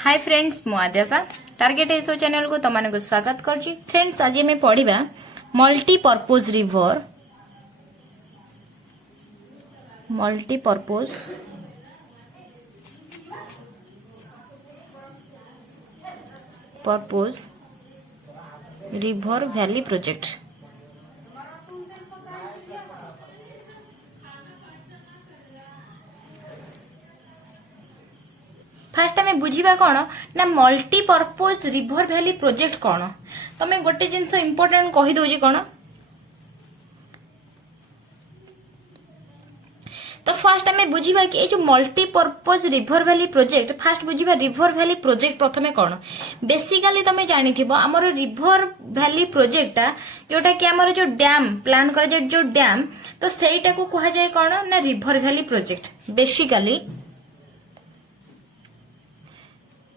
Hi friends मु Adyasha target SO channel को तुम को स्वागत करछि। फ्रेंड्स आज मैं पढ़िबा multipurpose river river valley project. First आम बुझा कौन ना मल्टीपर्पज रिवर वैली प्रोजेक्ट कौन तमे गोटे जिनस इम्पोर्टेंट कहीदे कौन तो फास्ट आम बुझा कि जो multipurpose river valley project fast बुझा रिवर वैली प्रोजेक्ट प्रथमे कौन बेसिकली तुम जानी आमर रिवर वैली प्रोजेक्टा जोटा कि आमर जो डैम प्लान कर जो डैम तो सेटा को कहा जाए कौन ना रिवर वैली प्रोजेक्ट। बेसिकली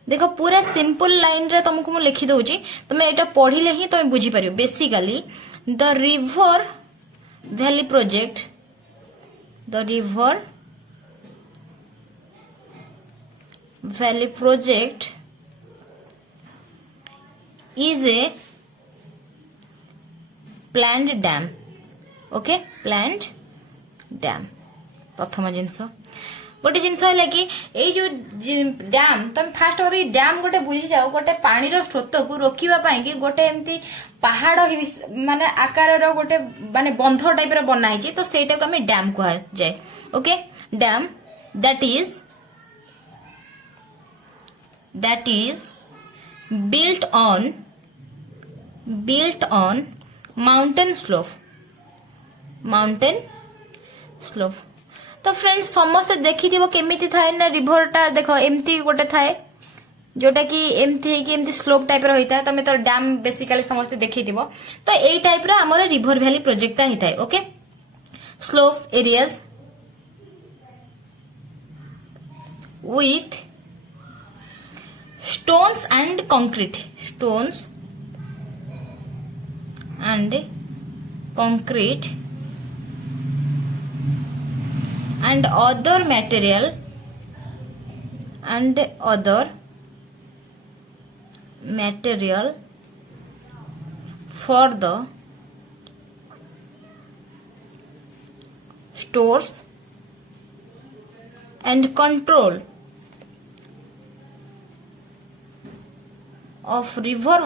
देखो पूरा सिंपल लाइन रे तुमको मु लिखि दउची तुमे एटा पढिले ही तुमे बुझी परियो। Basically the river valley project is a planned dam. Okay planned dam प्रथम जिनस गोटे जिनस है कि ये जो डैम तुम फास्ट डैम गोटे बुझी जाओ गोटे पानी स्रोत को रोकवा कि गोटे एमती पहाड़ माने आकार गोटे माने बंध टाइप बनाई तो सेटा को हमें डैम कहा जाए। Okay dam that is built on mountain slope। तो फ्रेंड्स समस्ते देखी केमिति थाए ना रिवर टा देखो एमती गोटे थाए जोटा कि एमती स्लोप टाइप रही था तमें तो डैम बेसिकली समस्ते देखी तो यही टाइप रा हमर रिवर वैली प्रोजेक्ट ही थाए। Okay slope areas with stones and concrete and other material for the stores and control of river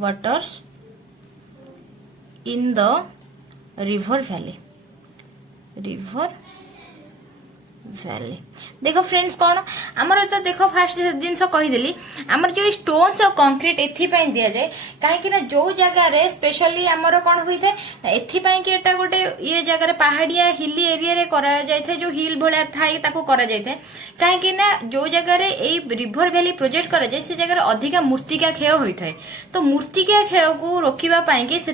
waters in the river valley देखो फ्रेंड्स कौन आमर तो देखो फास्ट जिनस कहीदेली आमर जो स्टोन्स और कंक्रीट एथपाई दि जाए कहीं जो जगार स्पेशली आमर कौन होता है एथपाई कि एटा गोटे ये जगह पहाड़िया हिली एरिया रे करा जाए जो हिल भाया थाई करा जाए कहीं जो जगार रिवर वैली प्रोजेक्ट करा जाए से जगह अधिका मूर्तिका क्षय होता है तो मूर्तिका क्षय को रोकवाई से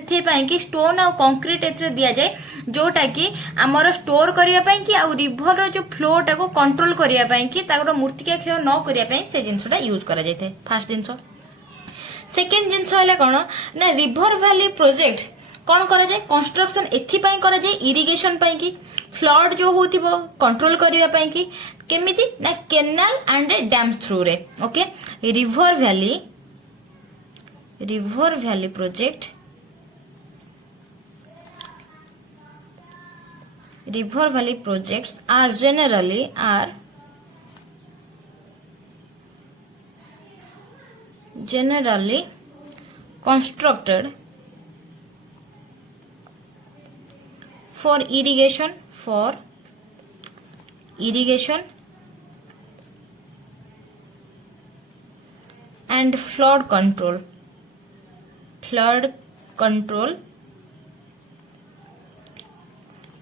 स्टोन और कंक्रीट एथरे दि जाए जोटा कि आमर स्टोर करने की आ रिवर जो फ्लो टा को कंट्रोल करने की मूर्तिका क्षय न करने से जिनसा यूज करा जाए थे। फास्ट जिनस सेकेंड जिनस है कौन ना रिवर वैली प्रोजेक्ट कौन करा जाए कंस्ट्रक्शन एथपाई करा जाए इरिगेशन पाई की फ्लड जो होतिबो कंट्रोल करने की केमिति ना केनाल एंड डैम थ्रू रे। Okay river valley project river valley projects are generally constructed for irrigation and flood control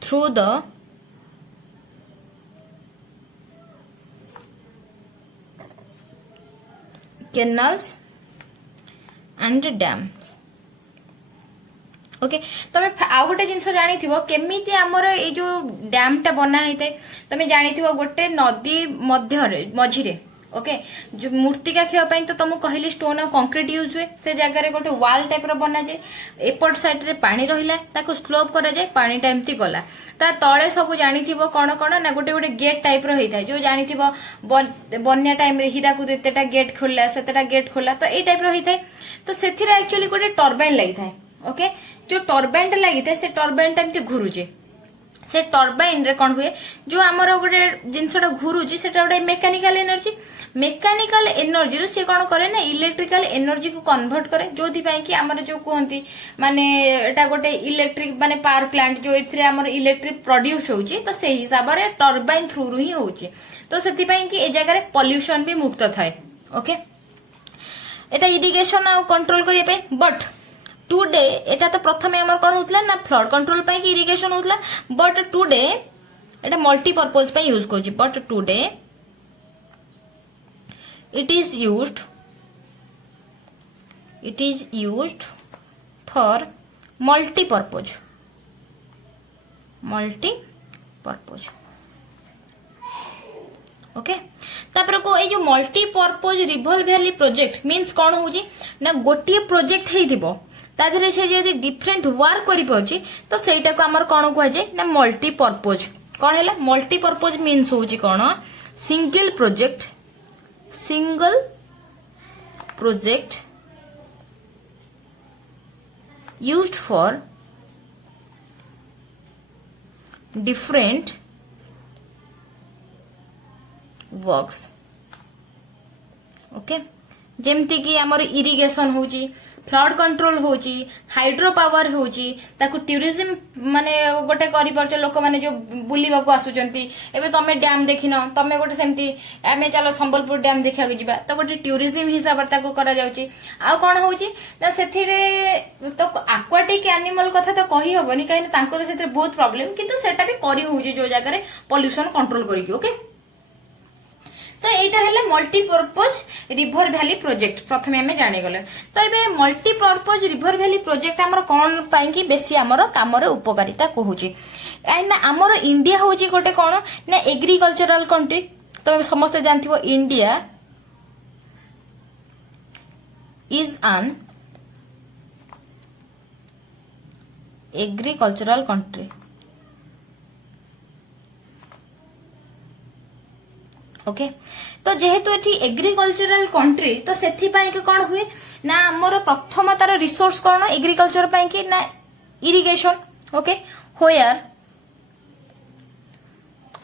through the canals and dams। Okay तमे आउ गोटे जिनस जानी केमिति आमर ये जो डैम टा बना होता है तमे जानी गोटे नदी मझिरे ओके जो मूर्तिका क्षय तो तुमको कहली स्टोन और कंक्रीट यूज हुए से जगह गोटे वाल टाइप रो बना जाए एपट साइड रे पानी रहिला ताको स्लोप करा जाए पानी टा एमती गला ता तळे सब जानिथिबो कोन कोन ना गोटे गोटे गेट टाइप रो हेता जो जानिथिबो बन्या टाइम रे हीराकुद एतेटा गेट खोलला सेतेटा गेट खोलला तो ए टाइप रो हेता तो सेथिरे एक्चुअली गोटे टर्बाइन लागि थाए ओके जो टर्बाइन लागि थाए से टर्बाइन टा एमती घुरुजे से टर्बाइन रे कौन हुए जो आमर गोटे जिनसटा घुरुची सेटा गोटे मेकानिकल एनर्जी रो से कौन करे ना इलेक्ट्रिकल एनर्जी को कन्वर्ट करे जो कि आमर जो कहती माने एटा गोटे इलेक्ट्रिक माने पावर प्लांट जो एथिरे आमर इलेक्ट्रिक प्रोड्यूस होउची तो से हिसाब रे टर्बाइन थ्रू रु ही होउची तो सेति पई कि ए जगह रे पोल्यूशन भी मुक्त थाए ओके एटा इरिगेशन आ कंट्रोल करिए पे बट टुडे एटा तो प्रथमे हमर कोन होतला ना फ्लड कंट्रोल पई कि इरिगेशन होतला बट टुडे एटा मल्टीपर्पज पई यूज करछि but today it is used for multi-purpose okay तापर को ए जो multipurpose river valley project means कौन होउची ना गोटिए प्रोजेक्ट हेइथिबो ता धरे से जे डिफरेंट वर्क करि पउची तो सेटा को हमर कोन कहै जे ना मल्टीपर्पज कोन हैला मल्टीपर्पज मींस होउची कोन single project used for different works okay जेमती कि हमर इरिगेशन होची फ्लड कंट्रोल होची हाइड्रो पावर होची ताकू टूरिज्म माने गोटे करि परछ लोक माने जो बुलीबा को आसुचंती एबे तमे डैम देखिनो तमे गोटे सेमती एमे चलो संबलपुर डैम देखा के जिबा तो गोटे टूरिज्म हिसाब रे ताकू करा जाउची आ कोन होची ना सेथिरे तो एक्वाटिक एनिमल कथा तो कहि होबनी काहे तांको तो सेथिरे बहुत प्रॉब्लम किंतु सेटा भी करी होची जो जगह रे पोल्यूशन कंट्रोल करी ओके तो एटा हेले मल्टीपर्पज रिवर वैली प्रोजेक्ट प्रथमे हमें जानि गले तो एबे मल्टीपर्पज रिवर वैली प्रोजेक्ट हमर कोन पई कि बेसी हमर काम रे उपकारिता कहूची काइना हमर इंडिया होची गोटे कोन ना एग्रीकल्चरल कंट्री तो समस्त जानथिबो India is an agricultural country okay तो जेहेतु एठी एग्रीकल्चरल कंट्री तो सेथि पई के कोन हुए ना हमर प्रथम तार रिसोर्स कोन एग्रीकल्चर पई कि ना irrigation okay होयर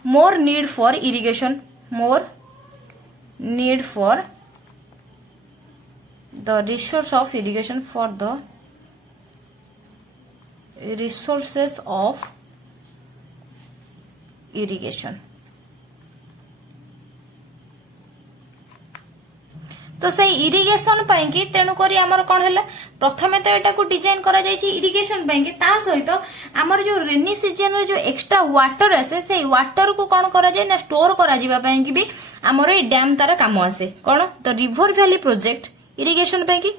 more need for irrigation more need for the resource of irrigation for the resources of irrigation तो से इरिगेशन पई कि तेनु करी हमर कोन हैला प्रथमे तो एटा को डिजाइन करा जाय छि इरिगेशन पई कि ता सहित हमर जो रेनी सीजन रे जो एक्स्ट्रा वाटर आसे से वाटर को कोन करा जाय ना स्टोर करा जिबा पई कि भी हमर ए डैम तार काम आसे कोन the river valley project irrigation पई कि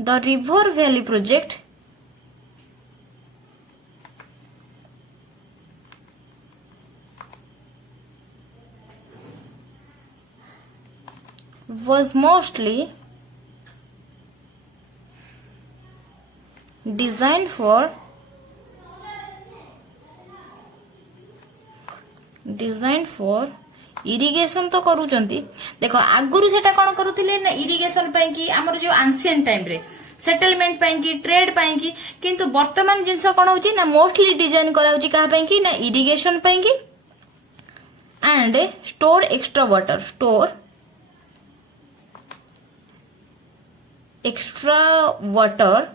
the river valley project was mostly designed for irrigation तो करूचंती देखो आगुरु सेटा कोन करूथिले ना इरिगेशन पई कि हमर जो एंशिएंट टाइम रे सेटलमेंट पई कि ट्रेड पई कि किंतु वर्तमान जिंस कोन होची ना मोस्टली डिजाइन कराउची का पई कि ना इरिगेशन पई कि and store extra water store extra water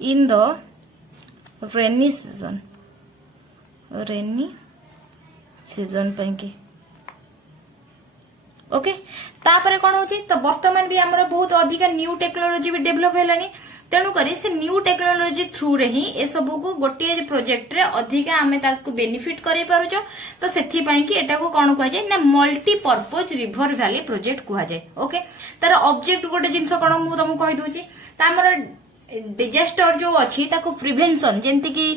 in the rainy season ପାଇଁ कि ओके तापरे कोन होची तो वर्तमान भी हमर बहुत अधिक न्यू टेक्नोलॉजी भी डेवलप हेलानी तेणु करी से न्यू टेक्नोलॉजी थ्रू रे ही ए सब को गोटे प्रोजेक्ट रे अधिक आमे ताकू बेनिफिट करै पारुचो तो सेथि पई कि एटा को कोन कहै छै ना मल्टीपर्पज रिवर वैली प्रोजेक्ट कहै छै ओके तार ऑब्जेक्ट गोटे जिंस कोन मु तुमको कहि दोची ता हमर डिजास्टर जो अछि ताको प्रिवेंशन जेंति कि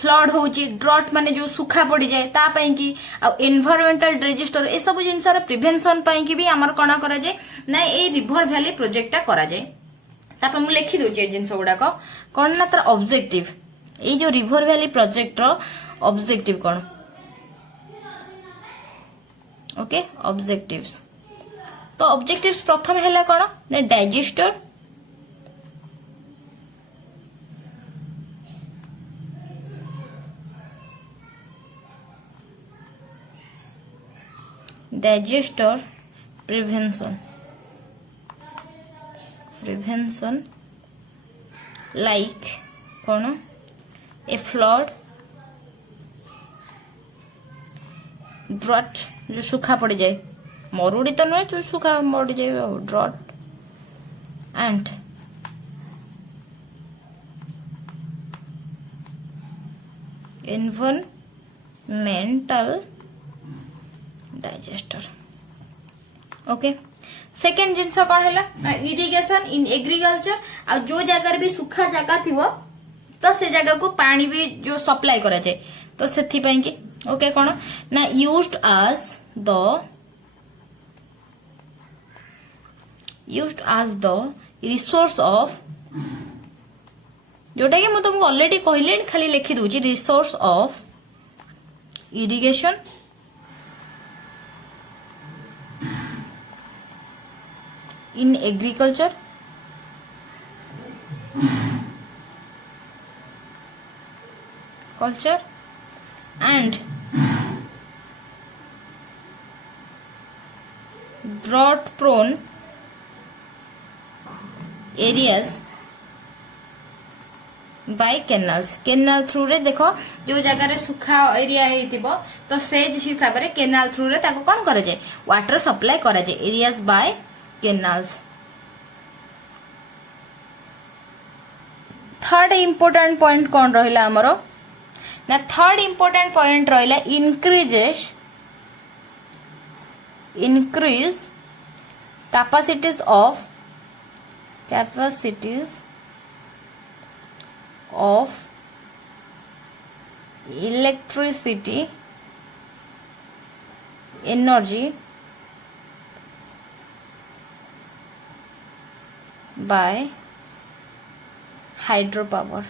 फ्लड होची ड्रॉट माने जो सुखा पड़ी जाए ता पई की आ एनवायरमेंटल डिजास्टर ए सब जिनसर प्रिवेंशन पई की भी हमर कोना करा जाए ना ए रिवर वैली प्रोजेक्ट टा करा जाए तापर मु लिखि दोची जिनस गुडाक कोन ना तार ऑब्जेक्टिव ए जो रिवर वैली प्रोजेक्ट रो ऑब्जेक्टिव कोन ओके ऑब्जेक्टिव्स तो ऑब्जेक्टिव्स प्रथम हैला कोन ना डाइजेस्टर prevention like कौन ए फ्लड ड्रॉट जो सूखा पड़ जाए मरुड़ी तो नुहे जो सूखा पड़ जाए drought and environmental disaster okay second जिनस कौन है इरिगेशन इन एग्रीकल्चर आ जो जगह भी सुखा जगह थी तो से जगह को पानी भी जो सप्लाई करा जाए तो से कि ओके कौन ना used as the resource of जोटा कि मुझे तुमको ऑलरेडी कहले खाली लिखी दूची resource of irrigation in agriculture and drought prone areas by canals canal through रे देखो जो जगह रे सुखा एरिया हेतिबो तो से हिसाब रे canal through रे ताको कोन करे जे वाटर सप्लाई करे जे areas by canals third important point कौन रहिला हमरो ना थर्ड इम्पोर्टेंट पॉइंट रहिला increase capacities of electricity energy by hydropower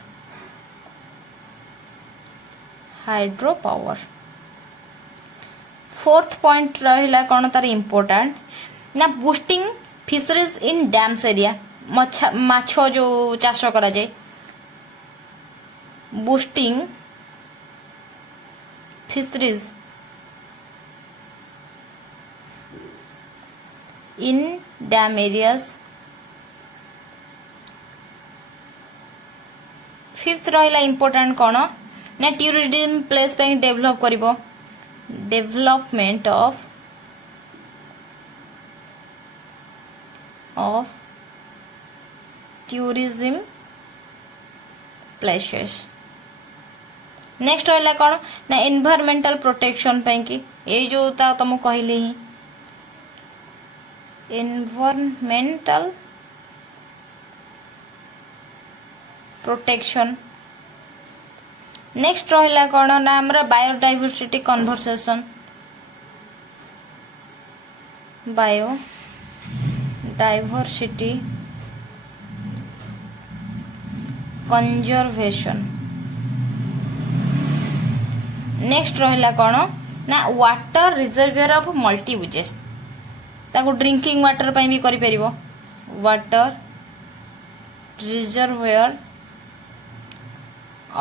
fourth point रहिला कोन तार इम्पोर्टेंट ना boosting fisheries in dams area माछो जो चाष करा जाए boosting fisheries in dam areas fifth रहिला इम्पोर्टेंट कौन ना टूरिज्म प्लेस पे डेवलप करिवो development of tourism places next रहिला कौन ना एनवायरमेंटल प्रोटेक्शन पे कि ए जो ता तुम कहली ही एनवायरमेंटल प्रोटेक्शन नेक्स्ट रहिला कौन ना हमरा biodiversity conversation biodiversity conservation next रहिला कौन ना water reservoir of multi uses ताको ड्रिंकिंग वाटर पे भी करि परिबो water reservoir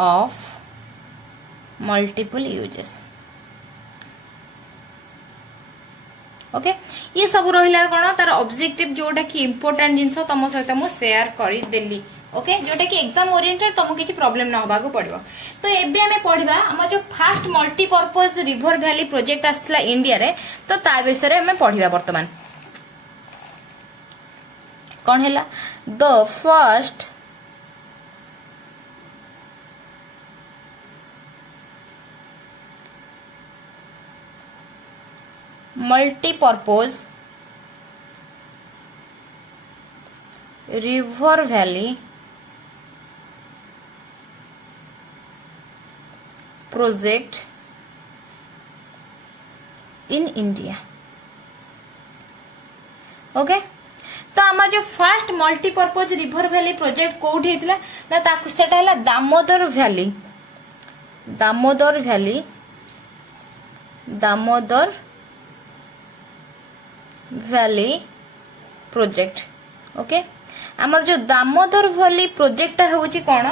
of multiple uses okay ये सब रहिला कोन तार ऑब्जेक्टिव जोटा कि इंपोर्टेंट जिंस तम सहित मु शेयर करि देली ओके जोटा कि एग्जाम ओरिएंटेड तुमको किसी प्रॉब्लम न होबा को पड़िबो तो एबे हमें पढिबा हम जो fast multipurpose river valley project आसला इंडिया रे तो ता विषय रे हमें पढिबा वर्तमान कोन हैला the first multi-purpose river valley project in India. Okay, तो आम जो first multipurpose river valley project कोठी हेतिला ना ताकु सेटा हैला Damodar valley, Damodar valley, Damodar valley project. Okay, आमर जो दामोदर वैली प्रोजेक्ट होची कोन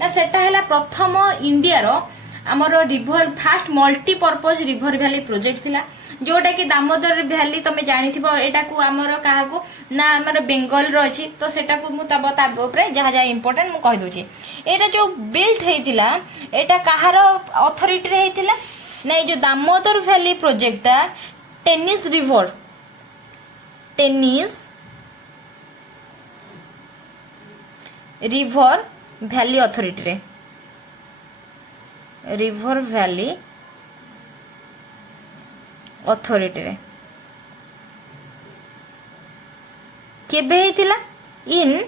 ना सेटा हैला प्रथम इंडिया रो आमर river fast multipurpose river valley project थिला, जोटा कि दामोदर वैली तमे जानी थिबो एटा को आमर काहा को ना आमर बेंगल रो अछि। तो सेटा को मु तब ऊपर जहा जहा इंपोर्टेंट मु कहि दोची। एटा जो बिल्ट हेतिला एटा काहार अथॉरिटी रे हेतिला ना जो Damodar valley project tennis river, tennis river valley authority रे, रिवर वैली अथॉरिटी रे केबे हेतिला इन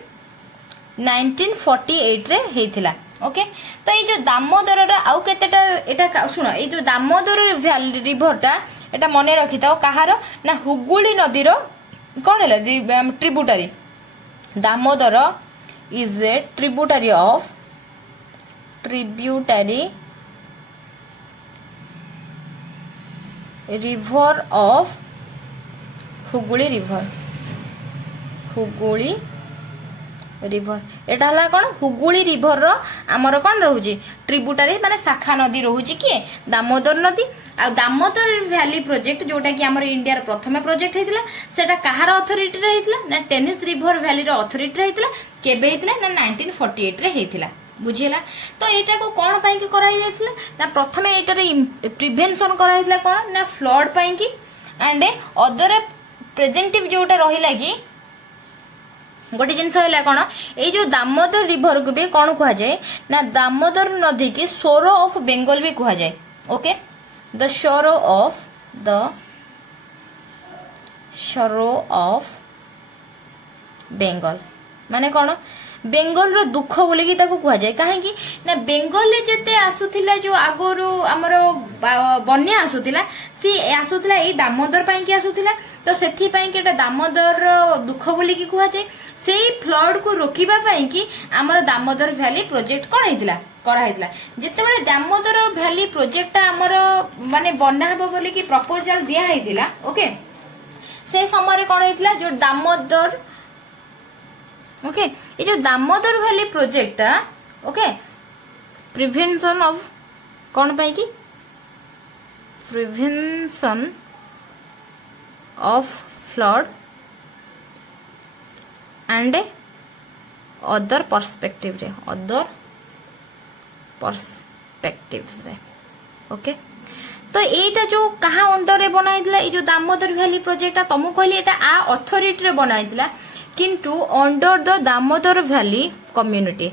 1948 रे हेतिला। ओके, तो ये जो दामोदर रा आउ केतेटा एटा सुनो, ये जो दामोदर वैली रिवर टा एटा मने रखि थाओ कहार ना हुगुली नदी रो कोन हैला tributary. Damodar is a tributary of river of Hooghly river, Hooghly river एटा हला कोन हुगुली रिवर रो हमर कोन रहउची ट्रिब्यूटरी माने शाखा नदी रहउची कि दामोदर नदी। आ दामोदर वैली प्रोजेक्ट जोटा कि हमर इंडिया रो प्रथम प्रोजेक्ट हेतिला सेटा कहार अथॉरिटी रे हेतिला ना टेनिस रिवर वैली रो अथॉरिटी रे हेतिला। केबे हेतिला ना 1948 रे हेतिला। बुझिला, तो एटा को कोन पई कि कराई जायतिला ना प्रथमे एटा रे प्रिवेंशन कराई दिला कोन ना फ्लड पई कि एंड अदर प्रेजेंटिव जोटा रहिला कि गोटे जिनस है कौन ये जो दामोदर रिवर को भी कौन कह जाए ना दामोदर नदी की शोर ऑफ बेंगल भी कह जाए। Okay, the shore of Bengal माने कौन बेंगल रो दुख बोलिकी ताको कह जाए। कहीं ना बेंगल रे जते आसुथिला जो आगरो हमर बन्या आसुथिला सी आसुथिला ए दामोदर पई कि आसुथिला। तो सेथि पई कि एटा दामोदर दुख बोलिकी कह जाए। सेई फ्लड को रोकिबा पई कि हमर दामोदर वैली प्रोजेक्ट कोन हेतिला करा हेतिला। जेते बेले दामोदर वैली प्रोजेक्ट हमर माने बन्ना हबो बोलिकी प्रपोजल दिया हेतिला। ओके, से समय रे कोन हेतिला जो दामोदर ओके ये जो Damodar valley project okay prevention of कौन पाई की prevention of flood and other perspective रे ओके। तो एटा जो कहा अंडर रे बनाइतला ये जो दामोदर वैली प्रोजेक्ट तुमको कहली एटा आ अथॉरिटी रे बनाइतला किंतु under the Damodar valley community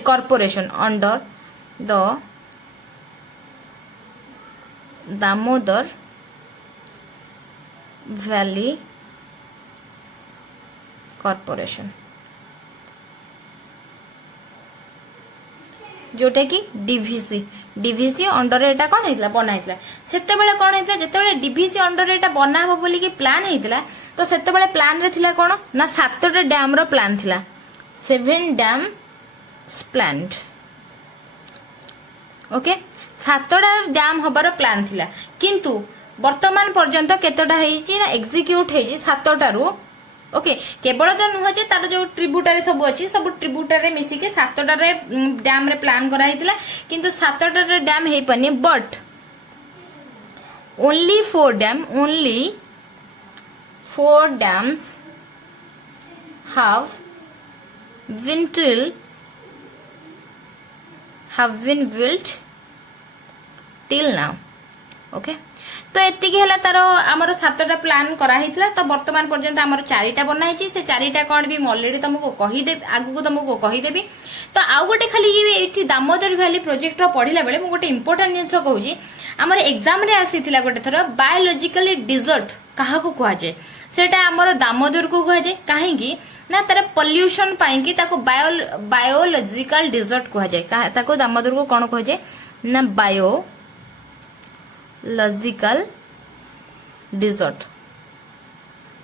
corporation under the Damodar valley corporation जोटा कि डीवीसी अंडर एटा कौन हेतला बना हेतला। सेते बेले कौन हेतला जेते बेले डीवीसी अंडर एटा बना हो बोली कि प्लान हेतला। तो सेते बेले प्लान रे थिला कोन ना 7टा डैम रो प्लान थिला 7 डैम प्लान्ड। ओके 7टा डैम हबार प्लान थिला किंतु वर्तमान पर्यंत केतटा हेची ना एग्जीक्यूट हेची 7टा रु। ओके केवल तो नुह जे तार जो ट्रिब्यूटरी सब अच्छी सब ट्रिब्यूटरी मिसिके 7टा डैम रे प्लान करा हेतिला किंतु 7टा डैम हे पनी but only 4 dams have been built till now. Okay तो एति है तार आमर 7टा प्लान करा हेतिला। तो वर्तमान पर्यंत आमर 4टा बना हेची से 4टा कौन भी ऑलरेडी तुमको कहीदेवी आगु तुमको कहीदेवी। तो आउ गोटे खाली ये दामोदर वैली प्रोजेक्ट पढ़ला बेले मु गोटे इंपोर्टेंट जिनस कहूँ आमर एग्जाम रे आसीथिला गोटे थर बायोलॉजिकली डिजर्ट काहा को कह जाए सेटा आमर दामोदर को कह जाए। कहीं ना तार पॉल्यूशन पाई कि ताको बायोलॉजिकल डिजर्ट कह जाए ताको दामोदर को कौन कह जाए ना बायोलॉजिकल डिजर्ट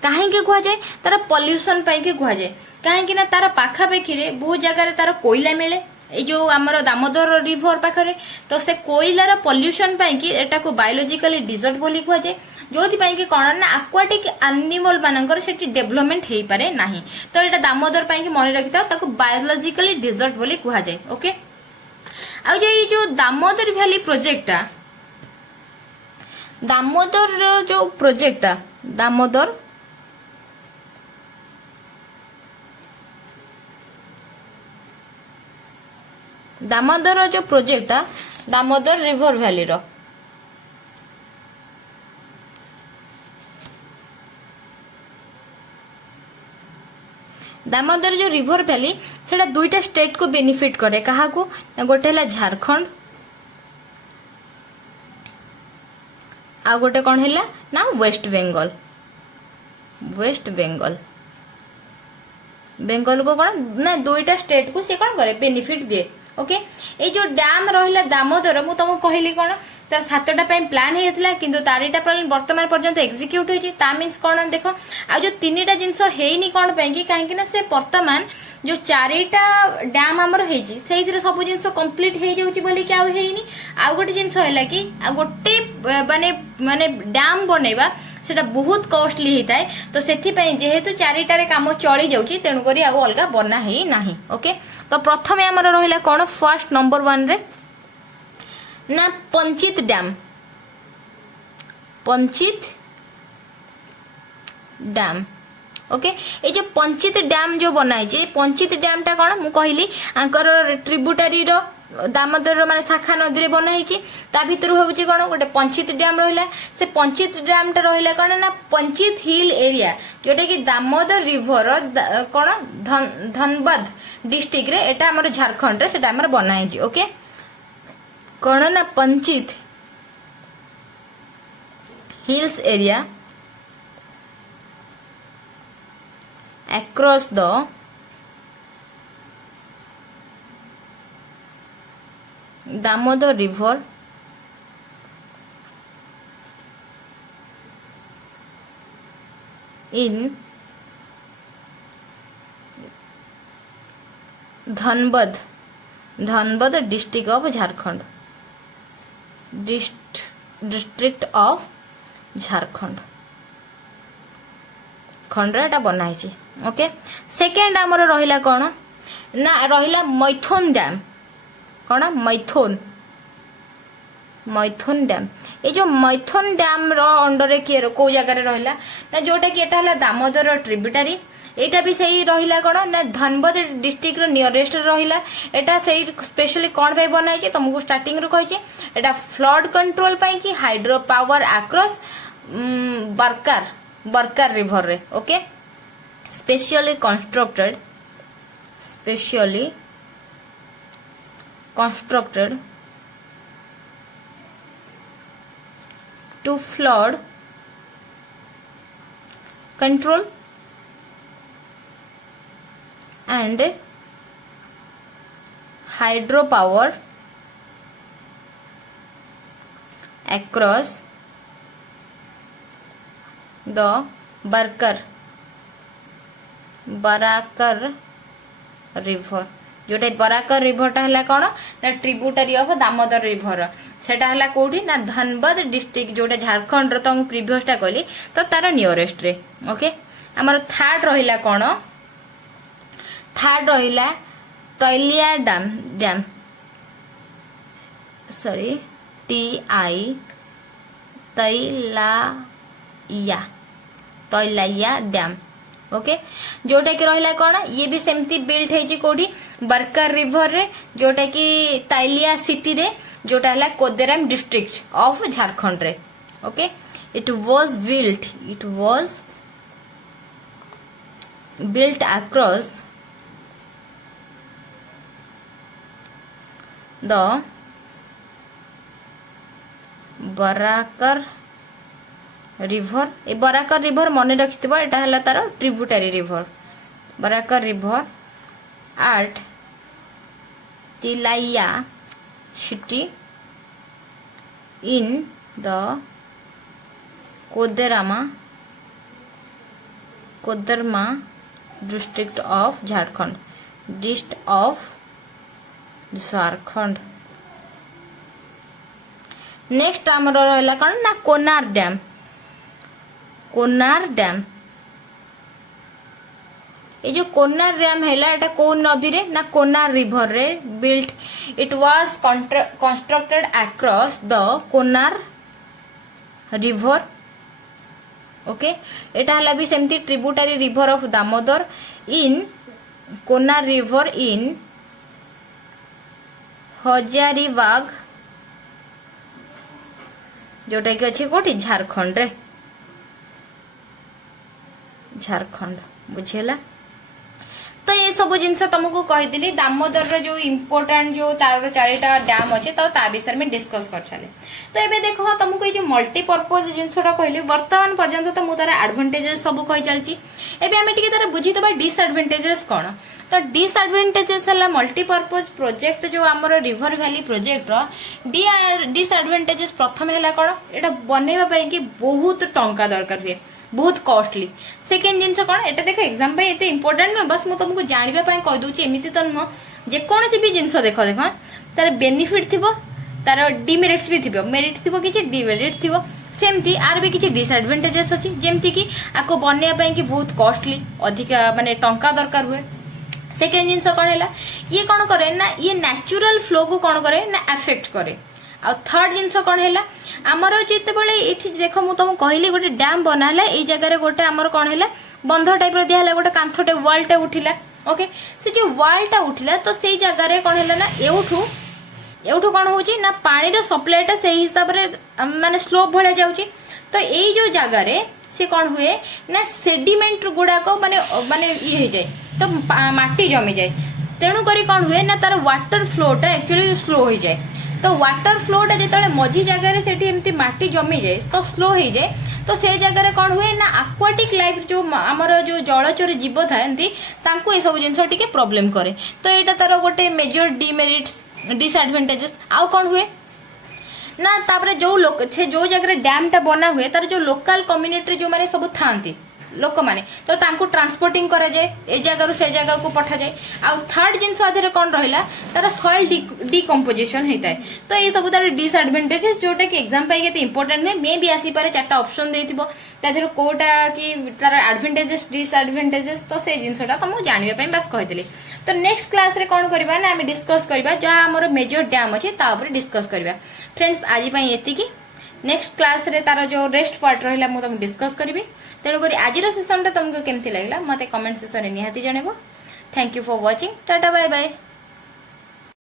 कहीं कह जाए तार पॉल्यूशन पाई कि कह जाए कहीं ना तार पाखापाखि रे बहुत जगह तार कोयला मिले ये जो आमर दामोदर रिभर पाखरे तो से कोयलार पॉल्यूशन पाई कि एटा को बायोलॉजिकली डिजर्ट बोली कह जाए जो कि कौन ना आक्वाटिक एनिमल मानकर सेठी डेवलपमेंट हो पारे नाही तो एटा दामोदर पाई कि मन रखि था बायोलॉजिकली डिजर्ट बोली कह जाए ओके आ जो दामोदर वैली प्रोजेक्टा दामोदर जो प्रोजेक्टा दामोदर जो प्रोजेक्टा दामोदर रिवर वैली रो दामोदर जो रिवर वैली सेटा दुईटा स्टेट को बेनिफिट करे कहा को गोटे है झारखंड आ गोटे कौन है ना वेस्ट बेंगल बेंगल को कौन ना दुईटा स्टेट को से कौन करे बेनिफिट दिए ओके ये जो डैम रहा दामोदर मु तुमको कहली कौन तार 7टा प्लान होता कि तारिटा प्लान वर्तमान पर्यंत एक्जिक्यूट होता मीन्स कौन देख आ जो 3टा जिनस हेनी कौन कि कहीं से वर्तमान जो 4टा डैम आमर से सब जिन कंप्लीट हो जाऊँगी बोली कि आनी आउ गोटे जिनस है कि गोटे माने माने डैम बनैबा सेटा बहुत कॉस्टली होता है तो सेथिपई जेहेतु 4टारे काम चली जाउची तेणु करी आगो अलगा बना है नाही ओके तो प्रथमे हमर रहिला कोन फर्स्ट नंबर 1 रे ना पंचित डैम ओके ये जो पंचित डैम जो बनाई पंचित डैम टा कौन मु कहली आंकर ट्रिब्यूटरी रो दामोदर माने शाखा नदी रे बनाई ता भीतर होउची कोन गोटे पंचित डैम रहिला से पंचित डैम टा रहिला कोन ना पंचित हिल एरिया जोटा कि दामोदर रिवर कोन धनबाद डिस्ट्रिक्ट रे एटा हमर झारखंड रे सेटा हमर बनाई ओके कोन ना Panchet hills area across the Damodar river in Dhanbad district of Jharkhand district of Jharkhand खंडरा बनाई ओके सेकेंड आमर रहिला कौन ना रहिला मैथुन डैम कौन मैथुन डैम ये जो मैथुन डैम रो अंडर किए को जगह रहिला ना जोटा कि एटा हला दामोदर ट्रिब्यूटरी एटा भी सही रहिला कौन ना धनबाद डिस्ट्रिक्ट रो नियरेस्ट रहिला एटा सही स्पेशली कौन पे बनाई तुमको स्टार्टिंग रो कहि एटा फ्लड कंट्रोल पाई कि हाइड्रो पावर अक्रॉस बरकार रिवर रे okay specially constructed to flood control and hydropower across the Barakar river जोटा बराकर रिवर टा हला कौन ना ट्रिब्यूटरी ऑफ दामोदर रिवर सेटा हला कोठी ना धनबाद डिस्ट्रिक्ट जोटा झारखंड रो तुम प्रीवियस टा कहली तो तार नियरेस्ट रे ओके हमर थर्ड रहिला कौन थर्ड रहिला तैलिया डैम सॉरी तैलाइया डैम ओके जोटा कि रहिला कौन ये भी सेमती बिल्ट है कोठी बरकार रिवर रे जोटा कि तैलिया सिटी रे जोटा हला कोदेराम डिस्ट्रिक्ट ऑफ झारखंड रे okay it was built across the Barakar river A Barakar river मन रखिथिबो एटा हला तार tributary river Barakar River at Tilaiya city in the Koderma district of Jharkhand. Next आमर रहा कौन ना कोनार डैम ये जो कोनार डैम है एटा कौ नदी रे ना कोनार रिवर रे built it was constructed across the Konar river okay एटा हला भी सेमती tributary river of Damodar in Konar river in Hazaribagh जोटा कि अच्छे कोठी झारखंड बुझेला तो ये सब जिनस तुमको कही दामोदर जो इम्पोर्टाट जो तार चारिटा डैम अच्छे तो ता विषय में डिस्कस कर चले तो ये देखो तुमको ये मल्टीपर्पज जिनसा कहली बर्तमान पर्यंत तो मुझे तार एडभांटेजेस सब कही चलती एबे आमे टिके तार बुझीदबा डिसएडवांटेजेस कौन तो डिसएडवांटेजेस है मल्टीपर्पज प्रोजेक्ट जो आमर रिवर वैली प्रोजेक्ट रो डिसएडवांटेजेस प्रथम है कौन एटा बनैबा पई कि बहुत टंका दरकार हुए बहुत कॉस्टली सेकेंड जिनस कौन एटा देखो एग्जाम पे एते इंपोर्टेंट न बस मु तुमको जानबा पई कह दूची एमिति तो न जे कोनसी भी जिनस देखो तार बेनिफिट थिबो तार डिमेरिट्स भी थिबो मेरिट थिबो किछि डिमेरिट थिबो सेमती आर भी किछि डिसएडवांटेजेस अछि जेमति कि आको बनैबा पई कि बहुत कॉस्टली अधिक माने टंका दरकार हुए सेकेंड जिनस कौन है ये कौन करे ना ये नेचुरल फ्लो को कौन करे ना अफेक्ट करे आ थर्ड जिनस कौन है आमर जिते बड़े ये देख मुझे तुमको कहली गोटे डैम बना ये जगह गोटे आमर कौन है बंध टाइप दिया गोटे कांथटे वालटे उठिला ओके से जो वालटा उठिला तो से जगह कौन है ना एवठू कौन हो ना पानी सप्लाईटा से हिसाब से माने स्लोप भाया जाऊँगी तो यही जो जगार से कौन हुए ना सेडिमेंट गुड़ाक माने माने ये जाए तो माटी जमी जाए तेणु करी कौन हुए ना तार वाटर फ्लोटा एक्चुअली स्लो हो जाए तो वाटर फ्लोटा जो मझी जगार से एमती माटी जमी जाए तो स्लो हो जाए तो से जगह कौन हुए ना आक्वाटिक लाइफ जो आमर जो जलचर जीव था ये सब जिन प्रोब्लेम करे तो यहाँ तार गोटे मेजर डिमेरिट्स डिसएडवांटेजेस आउ कौन हुए ना तापर जो लोक से जो जगह डैम टा बना हुए तार जो लोकल कम्युनिटी जो माने सब थांती लोक माने तो तांको ट्रांसपोर्टिंग करा जाए ए जगह से जगह को पठा जाए आ थर्ड जिनस आधे कौन रहा तार सॉइल डिकम्पोजिशन होता है तो ये सब तार डिसएडवांटेजेस जोटा कि एग्जाम पाई के इंपोर्टेंट नहीं मे भी आसी पारे चारटा ऑप्शन देथिबो तादर कोटा कि तार एडवांटेजेस डिसएडवांटेजेस तो से जिनसटा तुमको जानबा पई बस कहितली तो नेक्स्ट क्लास रे कौन करबा ना हम डिस्कस करबा जहां हमर मेजर डैम अछि ता ऊपर डिस्कस करबा फ्रेंड्स आज पई एति की नेक्स्ट क्लास रे तार जो रेस्ट पार्ट रहिला मु तुम डिस्कस करबी तेणु करी आज सेशन टा तुमको केमती लागला मते कमेंट सेक्शन रे निहाती जणेबो thank you for watching tata bye bye.